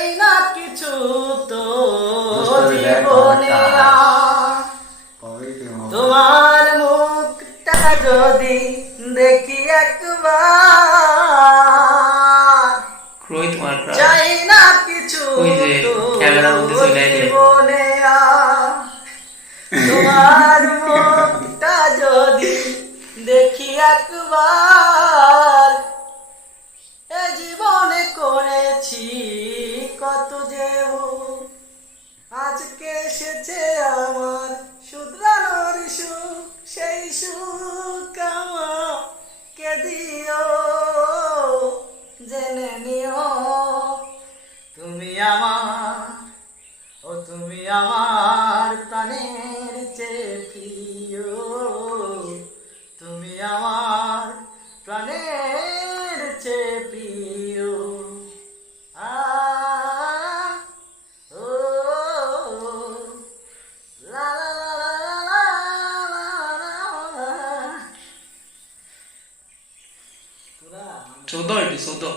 চাই না কিছু তো জীবনে তোমার মুখটা যদি দেখি একবার চাই না কিছু তো। জীবনে তোমার মুখটা যদি দেখি একবার জীবনে করেছি আজকে এসেছে আমার শুধরানোর সুখ, সেই সুখ আমাকে দিও। জেনে নিও, তুমি আমার, ও তুমি আমার প্রাণের চেয়ে তুমি আমার প্রাণের చూద్దాం ఏంటి చూద్దాం.